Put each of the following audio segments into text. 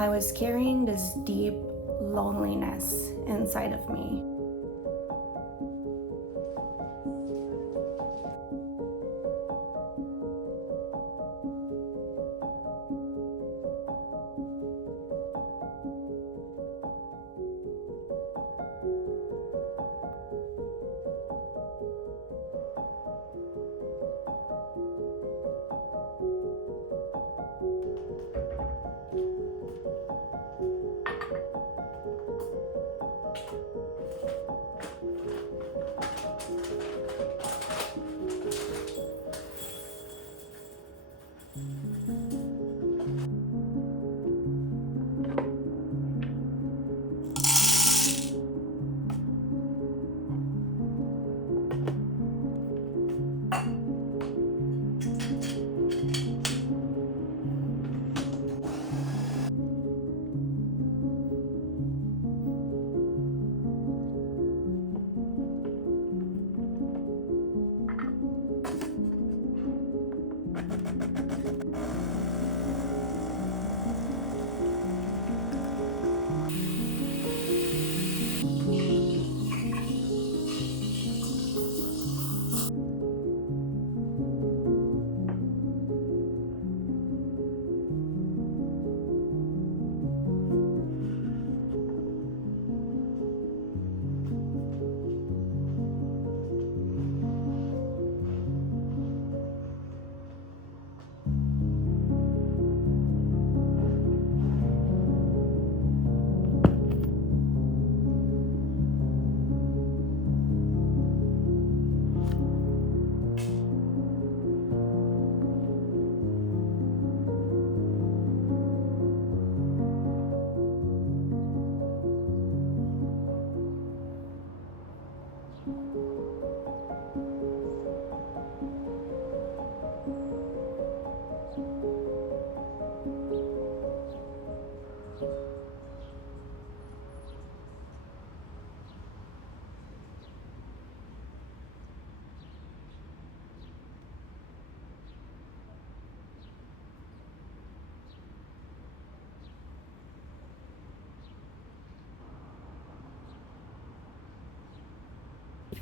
I was carrying this deep loneliness inside of me.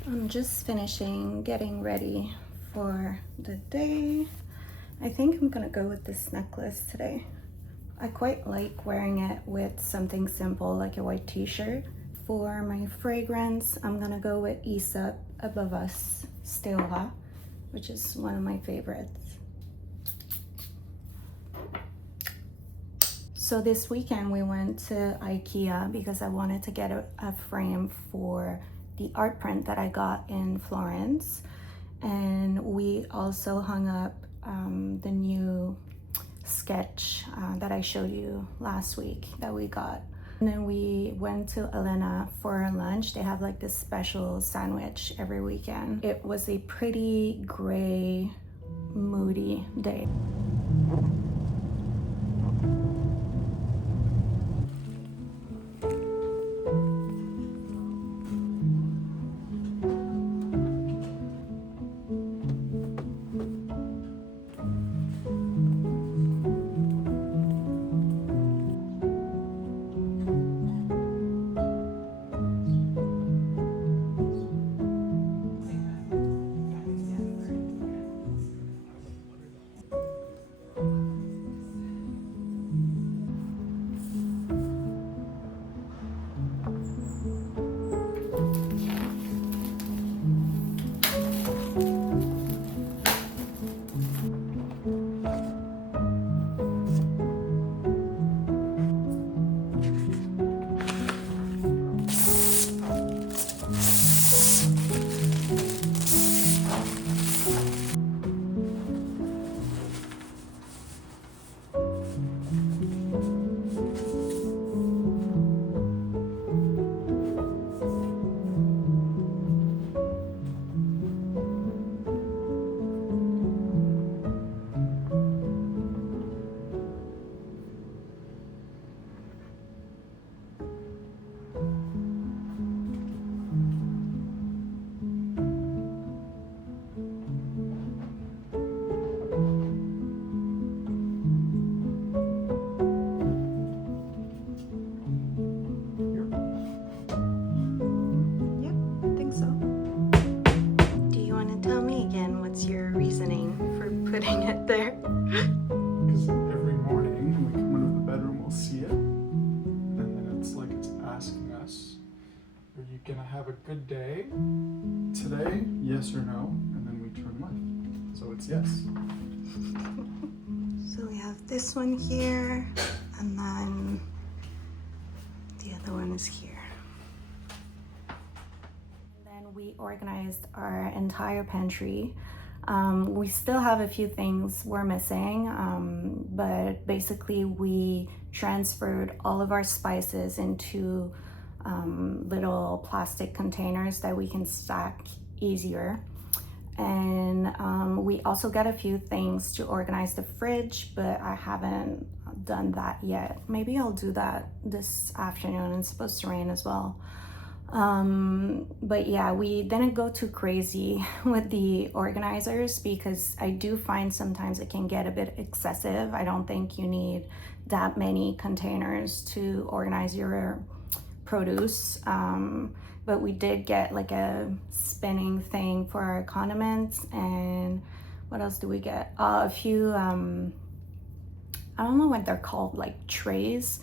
I'm just finishing getting ready for the day. I think I'm gonna go with this necklace today. I quite like wearing it with something simple like a white t-shirt. For my fragrance, I'm gonna go with Aesop Above Us Steaua, which is one of my favorites. So this weekend we went to IKEA because I wanted to get a frame for the art print that I got in Florence. And we also hung up the new sketch that I showed you last week that we got. And then we went to Elena for lunch. They have like this special sandwich every weekend. It was a pretty gray, moody day. putting it there? Because every morning when we come into the bedroom, we'll see it, and then it's like it's asking us, are you gonna have a good day today? Yes or no? And then we turn left. So it's yes. So we have this one here, and then the other one is here. And then we organized our entire pantry. We still have a few things we're missing, but basically we transferred all of our spices into little plastic containers that we can stack easier. And we also got a few things to organize the fridge, but I haven't done that yet. Maybe I'll do that this afternoon. It's supposed to rain as well. But yeah, we didn't go too crazy with the organizers because I do find sometimes it can get a bit excessive. I don't think you need that many containers to organize your produce. But we did get like a spinning thing for our condiments, and what else do we get? A few, I don't know what they're called, like trays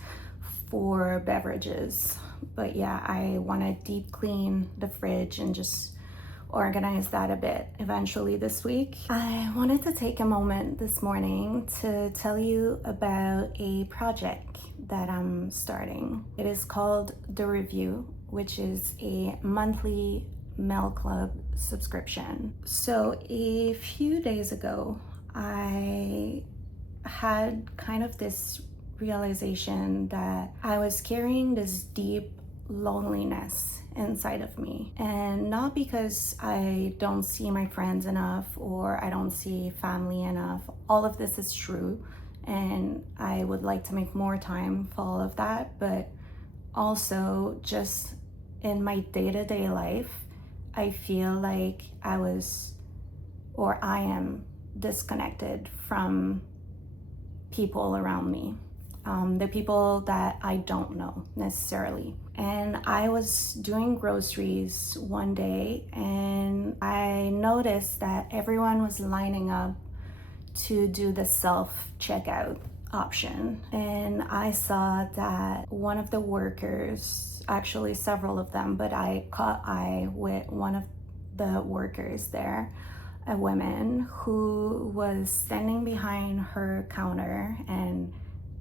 for beverages. But yeah, I want to deep clean the fridge and just organize that a bit eventually this week. I wanted to take a moment this morning to tell you about a project that I'm starting. It is called the Revue, which is a monthly mail club subscription. So a few days ago, I had kind of this realization that I was carrying this deep loneliness inside of me, and not because I don't see my friends enough or I don't see family enough. All of this is true, and I would like to make more time for all of that, but also just in my day-to-day life, I feel like I am disconnected from people around me. The people that I don't know necessarily. And I was doing groceries one day and I noticed that everyone was lining up to do the self-checkout option. And I saw that one of the workers, actually several of them, but I caught eye with one of the workers there, a woman who was standing behind her counter and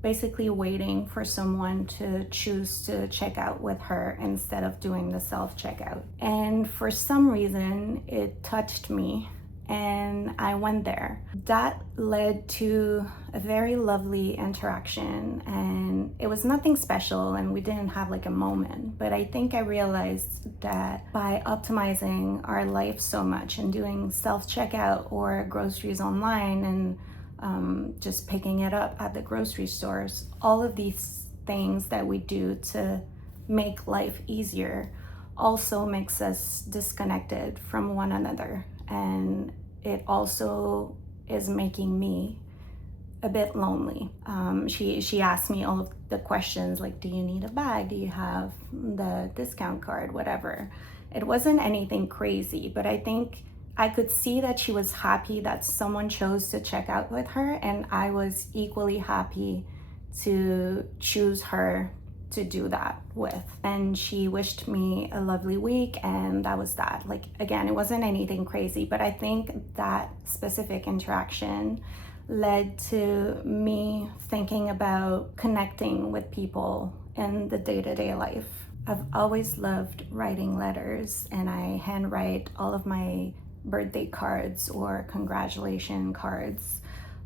basically waiting for someone to choose to check out with her instead of doing the self-checkout. And for some reason, it touched me and I went there. That led to a very lovely interaction, and it was nothing special and we didn't have like a moment, but I think I realized that by optimizing our life so much and doing self-checkout or groceries online and just picking it up at the grocery stores, all of these things that we do to make life easier also makes us disconnected from one another, and it also is making me a bit lonely. She asked me all of the questions like, do you need a bag? Do you have the discount card? Whatever. It wasn't anything crazy, but I think I could see that she was happy that someone chose to check out with her, and I was equally happy to choose her to do that with. And she wished me a lovely week, and that was that. Like, again, it wasn't anything crazy, but I think that specific interaction led to me thinking about connecting with people in the day-to-day life. I've always loved writing letters, and I handwrite all of my birthday cards or congratulation cards.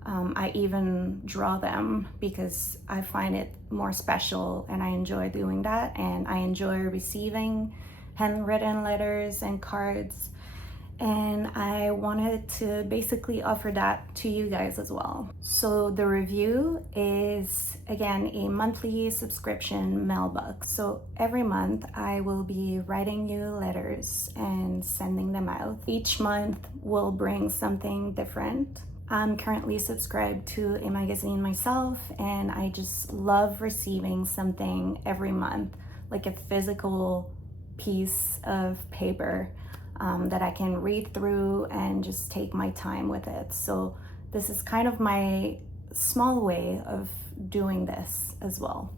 I even draw them because I find it more special and I enjoy doing that, and I enjoy receiving handwritten letters and cards, and I wanted to basically offer that to you guys as well. So the Revue is, again, a monthly subscription mailbox. So every month I will be writing you letters and sending them out. Each month will bring something different. I'm currently subscribed to a magazine myself, and I just love receiving something every month, like a physical piece of paper that I can read through and just take my time with it. So this is kind of my small way of doing this as well.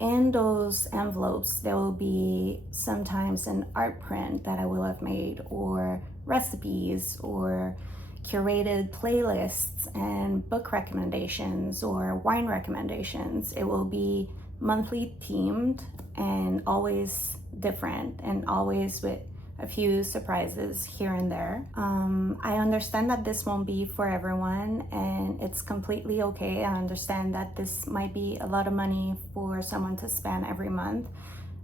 In those envelopes, there will be sometimes an art print that I will have made, or recipes, or curated playlists and book recommendations or wine recommendations. It will be monthly themed and always different, and always with a few surprises here and there. I understand that this won't be for everyone, and it's completely okay. I understand that this might be a lot of money for someone to spend every month.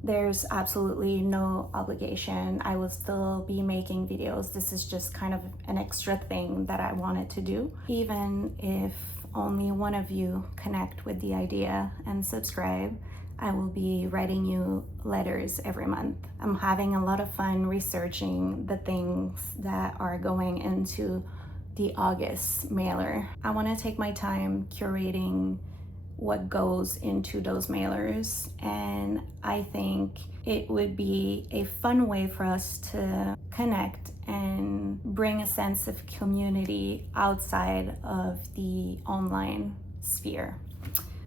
There's absolutely no obligation. I will still be making videos. This is just kind of an extra thing that I wanted to do. Even if only one of you connect with the idea and subscribe, I will be writing you letters every month. I'm having a lot of fun researching the things that are going into the August mailer. I want to take my time curating what goes into those mailers, and I think it would be a fun way for us to connect and bring a sense of community outside of the online sphere.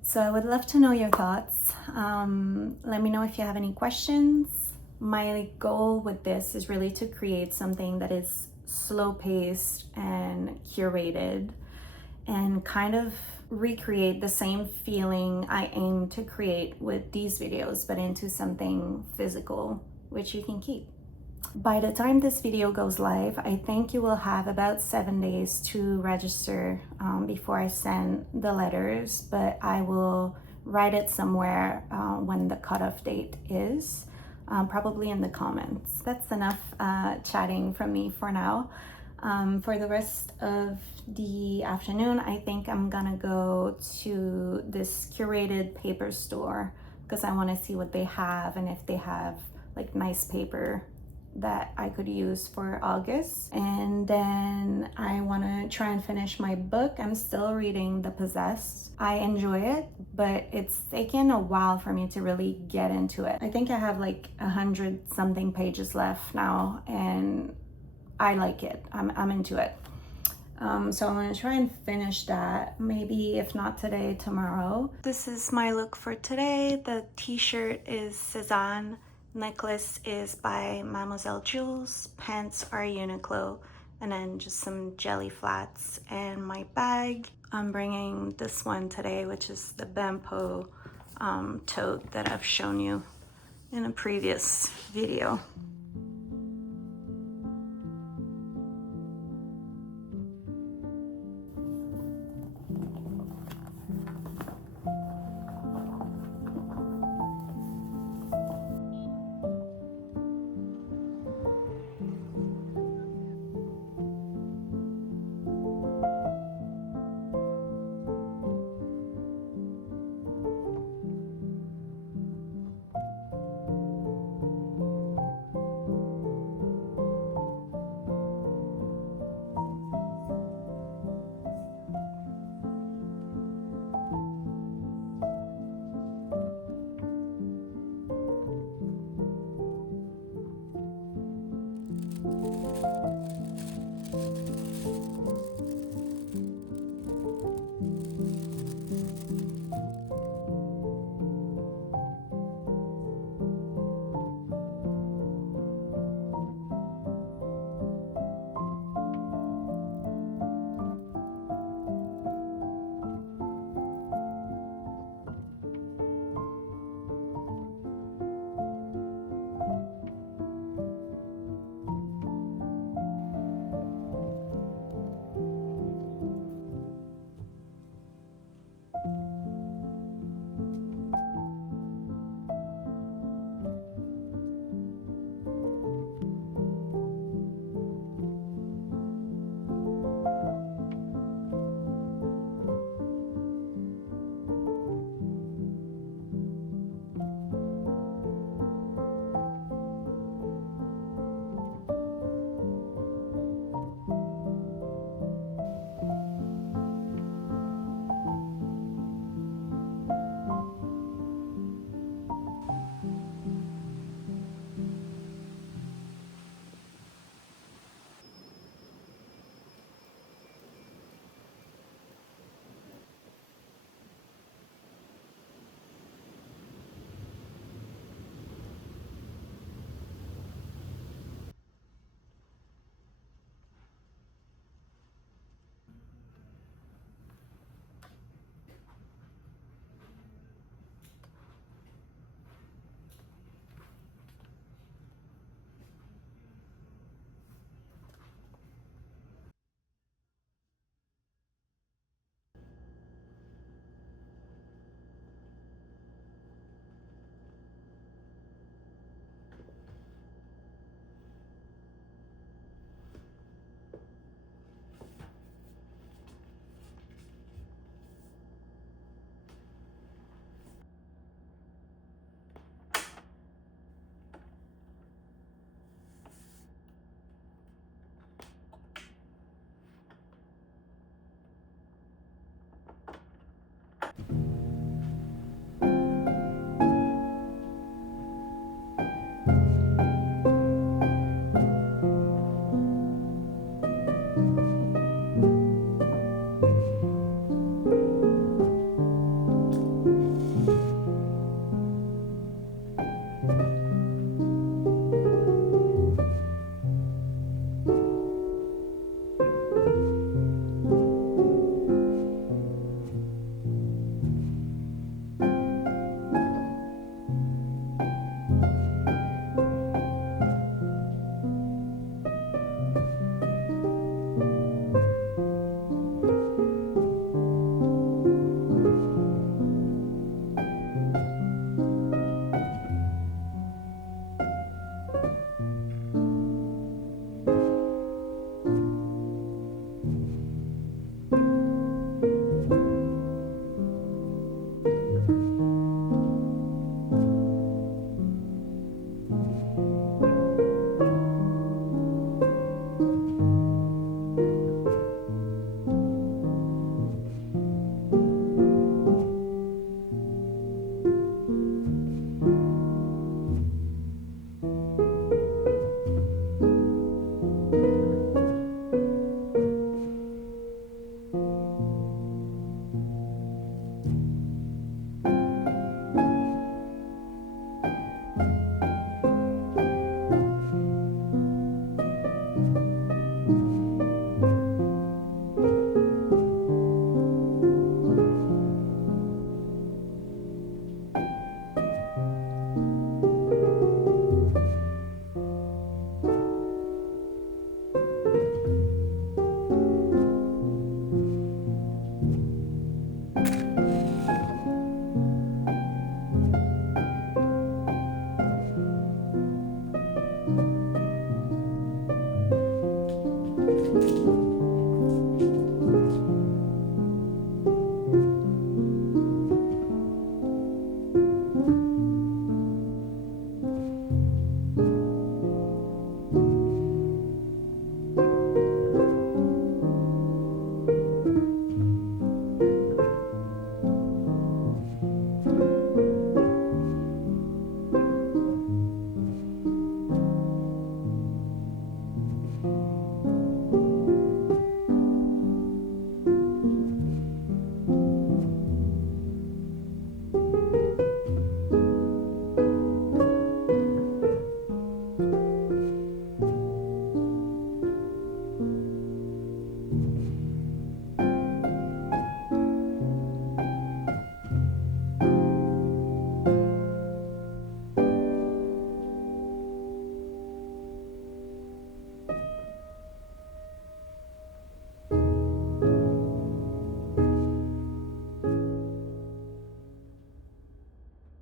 So I would love to know your thoughts. Let me know if you have any questions. My goal with this is really to create something that is slow-paced and curated, and kind of recreate the same feeling I aim to create with these videos, but into something physical, which you can keep. By the time this video goes live, I think you will have about 7 days to register before I send the letters, but I will write it somewhere when the cutoff date is, probably in the comments. That's enough chatting from me for now. For the rest of the afternoon, I think I'm gonna go to this curated paper store because I want to see what they have, and if they have like nice paper that I could use for August. And then I want to try and finish my book. I'm still reading The Possessed. I enjoy it, but it's taken a while for me to really get into it. I think I have like 100 something pages left now, and I like it. I'm into it. So I'm gonna try and finish that, maybe if not today, tomorrow. This is my look for today. The t-shirt is Cezanne, necklace is by Mademoiselle Jules, pants are Uniqlo, and then just some jelly flats. And my bag, I'm bringing this one today, which is the Bempo tote that I've shown you in a previous video.